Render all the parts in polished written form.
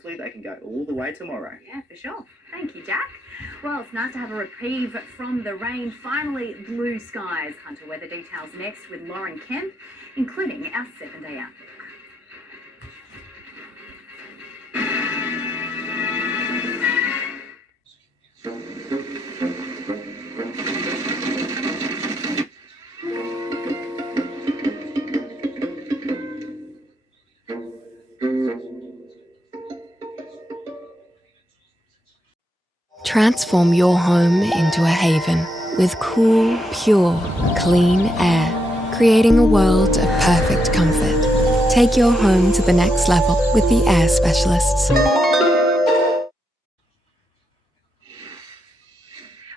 hopefully they can go all the way tomorrow. Yeah, for sure. Thank you, Jack. Well, it's nice to have a reprieve from the rain. Finally, blue skies. Hunter weather details next with Lauren Kempe, including our 7-day outlook. Transform your home into a haven with cool, pure, clean air, creating a world of perfect comfort. Take your home to the next level with the air specialists.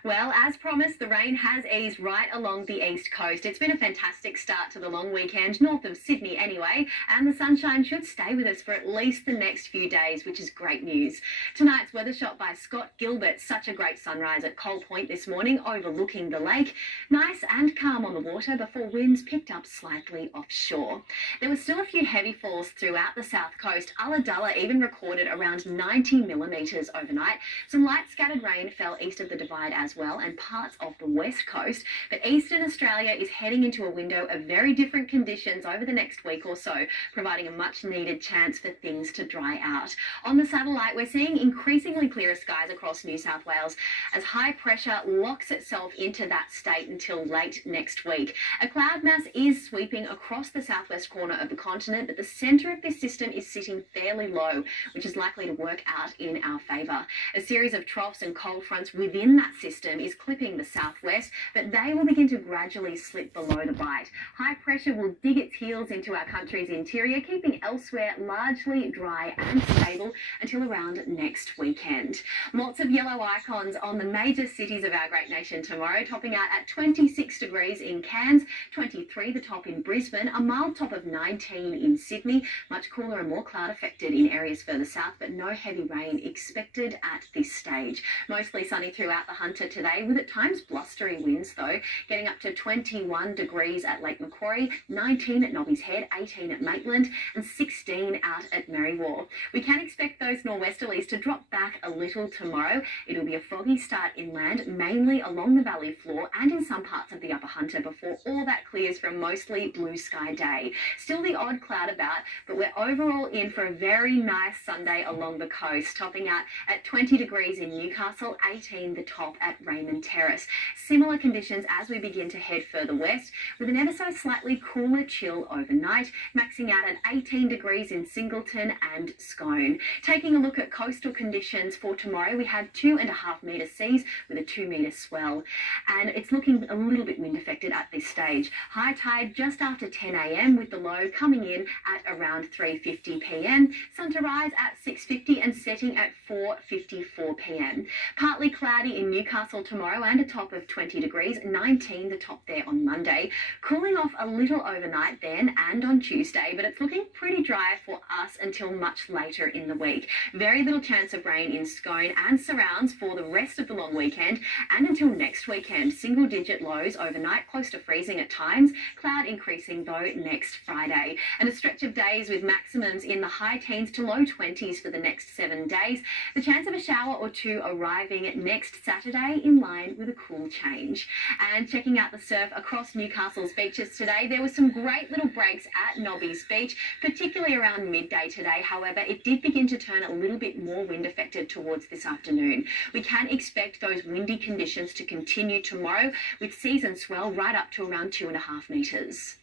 Well, as promised, the rain has eased right along the east coast. It's been a fantastic start to the long weekend, north of Sydney anyway, and the sunshine should stay with us for at least the next few days, which is great news. Tonight's weather shot by Scott Gilbert. Such a great sunrise at Coal Point this morning, overlooking the lake. Nice and calm on the water before winds picked up slightly offshore. There were still a few heavy falls throughout the south coast. Ulladulla even recorded around 90 millimetres overnight. Some light scattered rain fell east of the Divide as well, and parts of the west coast, but eastern Australia is heading into a window of very different conditions over the next week or so, providing a much needed chance for things to dry out. On the satellite, we're seeing increasingly clearer skies across New South Wales as high pressure locks itself into that state until late next week. A cloud mass is sweeping across the southwest corner of the continent, but the centre of this system is sitting fairly low, which is likely to work out in our favour. A series of troughs and cold fronts within that system is clipping the southwest, but they will begin to gradually slip below the Bight. High pressure will dig its heels into our country's interior, keeping elsewhere largely dry and stable until around next weekend. Lots of yellow icons on the major cities of our great nation tomorrow, topping out at 26 degrees in Cairns, 23 the top in Brisbane, a mild top of 19 in Sydney, much cooler and more cloud affected in areas further south, but no heavy rain expected at this stage. Mostly sunny throughout the Hunter today, with at times blustery winds though, getting up to 21 degrees at Lake Macquarie, 19 at Nobby's Head, 18 at Maitland and 16 out at Merriwar. We can expect those norwesterlies to drop back a little tomorrow. It'll be a foggy start inland, mainly along the valley floor and in some parts of the upper Hunter before all that clears for a mostly blue sky day. Still the odd cloud about, but we're overall in for a very nice Sunday along the coast, topping out at 20 degrees in Newcastle, 18 the top at Raymond Terrace. Similar conditions as we begin to head further west, with an ever so slightly cooler chill overnight, maxing out at 18 degrees in Singleton and Scone. Taking a look at coastal conditions for tomorrow, we have 2.5 metre seas with a 2 metre swell, and it's looking a little bit wind affected at this stage. High tide just after 10 a.m, with the low coming in at around 3:50 p.m, sun to rise at 6:50 and setting at 4:54 p.m. Partly cloudy in Newcastle tomorrow and a top of 20 degrees, 19 the top there on Monday. Cooling off a little overnight then and on Tuesday, but it's looking pretty dry for us until much later in the week. Very little chance of rain in Scone and surrounds for the rest of the long weekend and until next weekend. Single digit lows overnight, close to freezing at times. Cloud increasing though next Friday. And a stretch of days with maximums in the high teens to low 20s for the next 7 days. The chance of a shower or two arriving next Saturday in line with a cool change. And checking out the surf across Newcastle's beaches today, there were some great little breaks at Nobby's Beach, particularly around midday today. However, it did begin to turn a little bit more wind affected towards this afternoon. We can expect those windy conditions to continue tomorrow, with seas and swell right up to around 2.5 metres.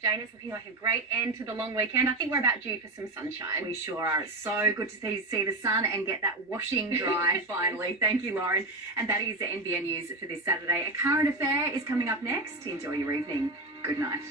Jane, it's looking like a great end to the long weekend. I think we're about due for some sunshine. We sure are. It's so good to see the sun and get that washing dry finally. Thank you, Lauren. And that is the NBN news for this Saturday. A current affair is coming up next. Enjoy your evening. Good night.